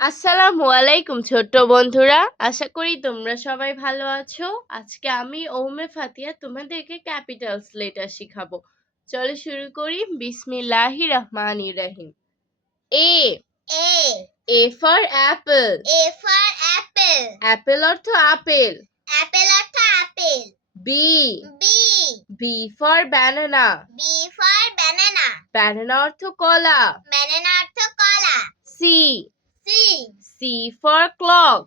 আসসালামু আলাইকুম ছোট্ট বন্ধুরা, আশা করি তোমরা সবাই ভালো আছো। আজকে আমি ওমে ফাতিয়া তোমাদেরকে ক্যাপিটালস লেটার শিখাবো। চলো শুরু করি। বিসমিল্লাহির রহমানির রহিম। A A. A for apple. A for apple. Apple অর্থ আপেল। Apple অর্থ আপেল। B B. B for banana. B for banana. Banana অর্থ কলা। Banana অর্থ কলা। C C. C for clock.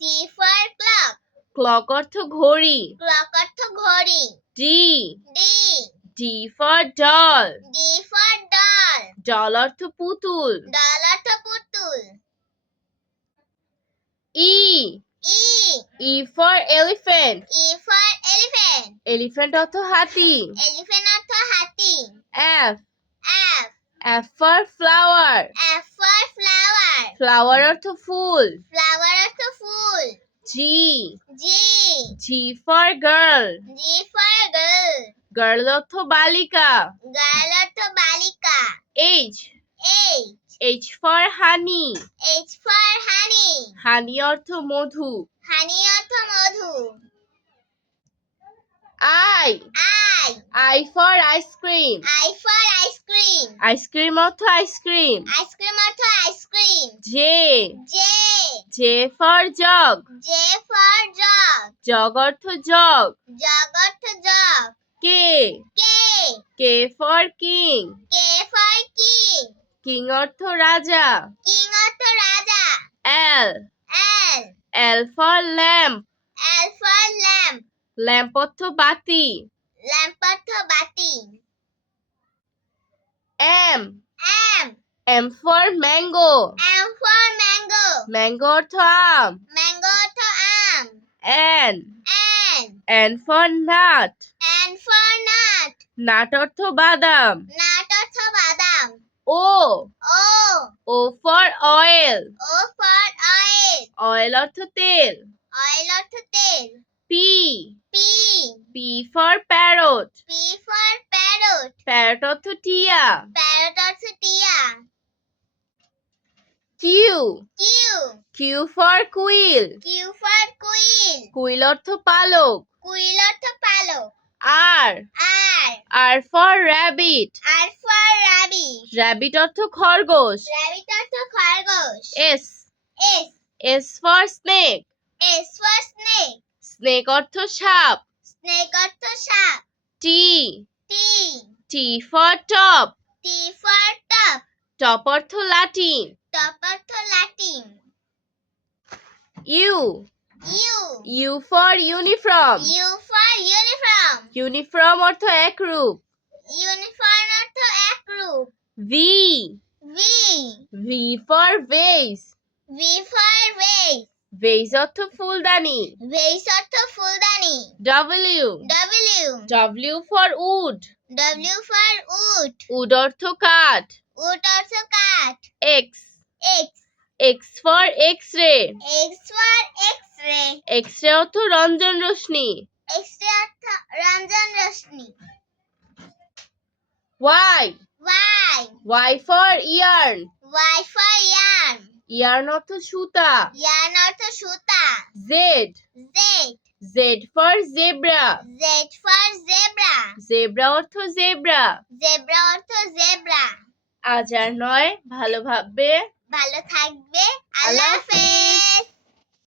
C for clock. Clock অর্থ ঘড়ি। Clock অর্থ ঘড়ি। D D. D for doll. D for doll. Doll অর্থ পুতুল। Doll অর্থ পুতুল। E E. E for elephant. E for elephant. Elephant অর্থ হাতি। Elephant অর্থ হাতি। F F. F for flower. F for flower. Flower অর্থ ফুল। Flower অর্থ ফুল। G G. G for girl. G for girl. Girl অর্থ বালিকা। Girl অর্থ বালিকা। H H. H for honey. H for honey. Honey অর্থ মধু। Honey অর্থ মধু। I I. I for ice cream. I for ice cream. Ice cream অর্থ আইসক্রিম। Ice cream অর্থ ice cream. J J. J for jug. J for jug. Jug অর্থ jug. Jug অর্থ jug. K K. K for king. K for king. King অর্থ রাজা। King অর্থ রাজা। এল L. L for lamp. L for lamp. Lamp অর্থ বাতি। Lamp অর্থ বাতি। M M. M for mango. M for mango. Mango অর্থ আম। Mango অর্থ আম। N N. N for nut. N for nut. Nut অর্থ বাদাম। Nut অর্থ বাদাম। ও O. O for oil. O for oil. Oil অর্থ তেল। Oil অর্থ তেল। P P. P for parrot. P for parrot. Parrot অর্থ টিয়া। Parrot অর্থ টিয়া। Q Q. Q for quill. Q for quail. Quill অর্থ পালক। Quail অর্থ পালক। R R. R for rabbit. R for rabbit. Rabbit অর্থ খরগোশ। Rabbit অর্থ খরগোশ। S S. S for snake. S for snake. Snake অর্থ সাপ। Snake অর্থ সাপ। T T. T for top. T for top. Top অর্থ লাঠিম। Top অর্থ লাটিম। U U. U for uniform. U for uniform. Uniform অর্থ একরূপ। Uniform অর্থ একরূপ। V V. V for vase. V for vase. Vase অর্থ ফুলদানি। Vase অর্থ ফুলদানি। W W. W for wood. W for wood. Wood অর্থ কাঠ। Wood অর্থ কাঠ। X X. X for X-ray. X for X-ray. X-ray অর্থ রঞ্জন রশ্মি। X-ray অর্থ রঞ্জন রশ্মি। Y Y. Y for yarn. Y for yarn. Yarn অর্থ সুতা। Yarn অর্থ সুতা। Z Z. Z for zebra. Z for zebra. Zebra অর্থ জেব্রা। Zebra অর্থ zebra. আজ আর নয়, ভালো ভাববে। ভালো থাকবে। আল্লাহ আল্লাহ হাফেজ।